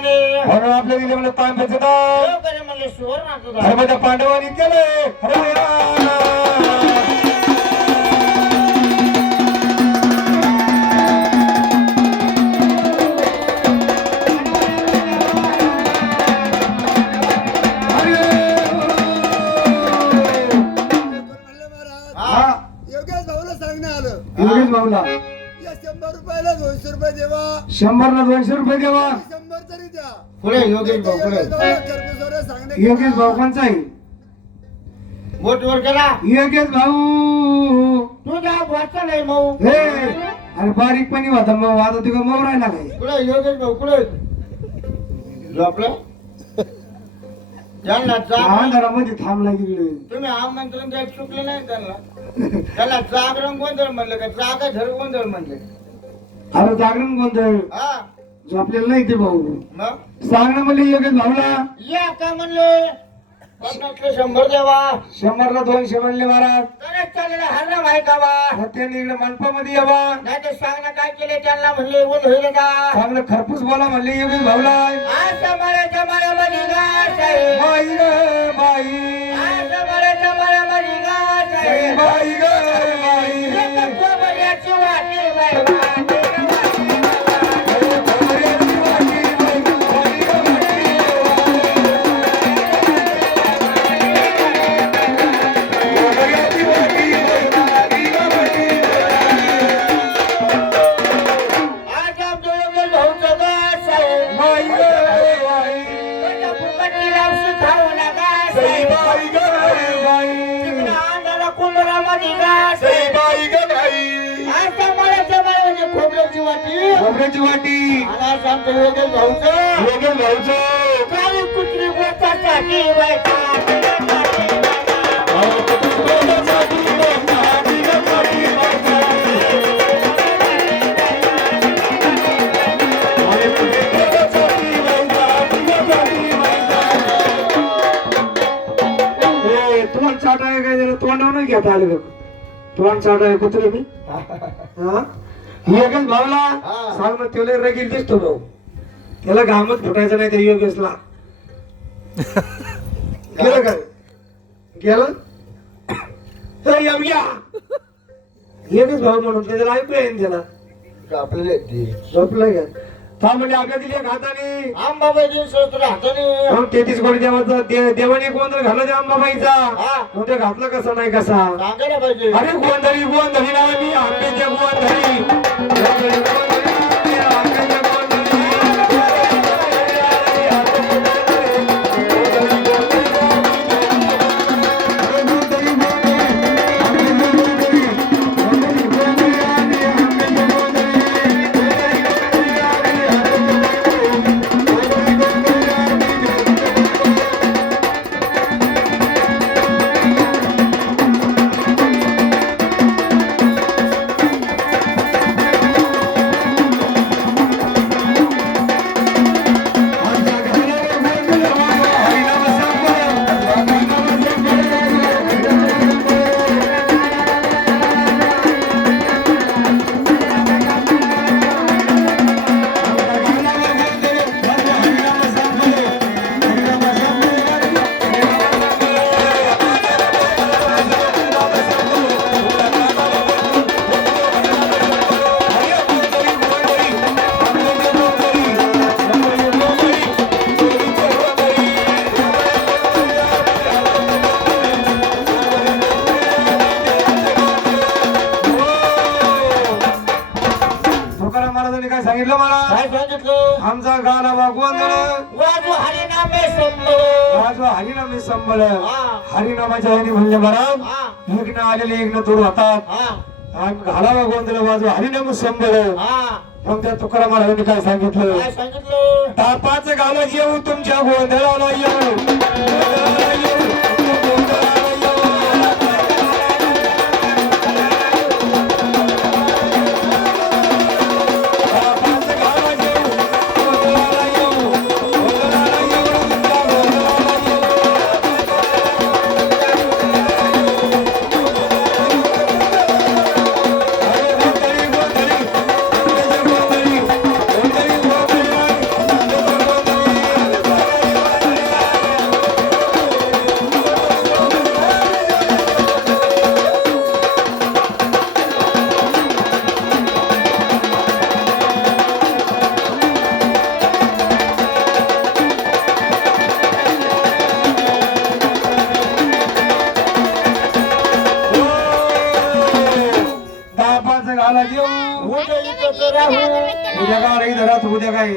दिले म्हणून आपल्या दिले म्हणलं तांब्याचं दान देवकडे म्हणले सुवर्णाचं दान. धर्माच्या पांडवांनी केले हरे राम. हा. योगेश भाऊला सांगणं आलं योगेश भाऊला या 100 रुपयाला 200 रुपये देवा 100ला 200 रुपये देवा. 100 तरी द्या. पुढे योगेश भाऊ पुढे योगेश भाऊला खरपूसवर सांगणं योगेश भाऊ कोणचा आहे? बोट वर करा योगेश भाऊ तुझा वाचा नाही मऊ हे अरे बारीकपणी होता मग आता तुझा मऊ राहिला काय? पुढे योगेश भाऊ पुढे झोपलं त्यांना जाग अंधारामध्ये थांबला तिकडे. तुम्ही आमंत्रण द्यायला चुकले नाही त्यांना त्याला जागरण गोंधळ म्हणलं का जागा धर गोंधळ म्हणले अरे जागरण गोंधळ हा झोपलेलं नाही ते भाऊ. मग सांग ना म्हणले योगेश भाऊला या का म्हणले 50 देवा 100ला 200 म्हणले महाराज. तर चाललेला हरला माहिती का बा मग त्यांनी इकडे मंडपामध्ये यावा. नाही तर सांग ना काय केले त्यांना म्हणले ऊन होईल का चांगलं खरपूस बोला म्हणले योगेश भाऊला. आज माळ्याच्या माळ्यामध्ये गाठ आहे बाई ग बाई आज माळ्याच्या माळ्यामध्ये गाठ आहे बाई ग बाई कोबऱ्याची वाटी बाई वाटी खोबऱ्याची वाटी योगेश भाऊचं. तोंड चाटाय काय जरा तोंडावर नाही घेता आलं बघ. तोंड चाटाय कुत्रे मी हा योगेश भाऊला हा. सांग ना त्याला रगील दिसतो भाऊ. त्याला घामच फुटायचं नाही त्या योगेशला. गेलं काय गेलं हे यमया. योगेश भाऊ म्हणून त्याला ऐकू येईन त्याला आपल्याला झोपलं का था म्हणजे आपल्या दिली हाताने आंबाबाई सहस्त्र हाताने 33 कोटी देवाचा देवाने गोंधळ घालला त्या अंबाबाईचा. हा. मग ते घातला कसा नाही कसा. सांगायला पाहिजे अरे गोंधळी गोंधळी ना मी आंब्याच्या गोंधळी गोंधळी, गोंधळी, आंब्याच्या गोंधळी. सांगितलं मला काय सांगितलं आमचा गाणं गोंधळ वाजू हरिनामे संभव वाजवा हरिनामे संबळ हा. हरिनामाच्या ह्याने म्हणले महाराज हा. यज्ञ आलेले यज्ञ तोड होतात हा आणि घालावा गोंधळ वाजवा हरिनाम संबळ. हा मग त्या तुकाराम महाराजांनी काय सांगितलं काय सांगितलं तापाच गाला येऊ तुमच्या गोंधळाला येऊ गोंधळाला येऊ, गोंधळाला येऊ. तापाच गाला येऊ, गोंधळाला येऊ, गोंधळाला येऊ, तुमच्या गोंधळाला येऊ. अरे गोंधळी, गोंधळी, गोंधळी, गोंधळी, गोंधळी, गोंधळी, गोंधळी. गावाला देऊ उद्या इथं राहू उद्या गावाला इथं राहतो उद्या काय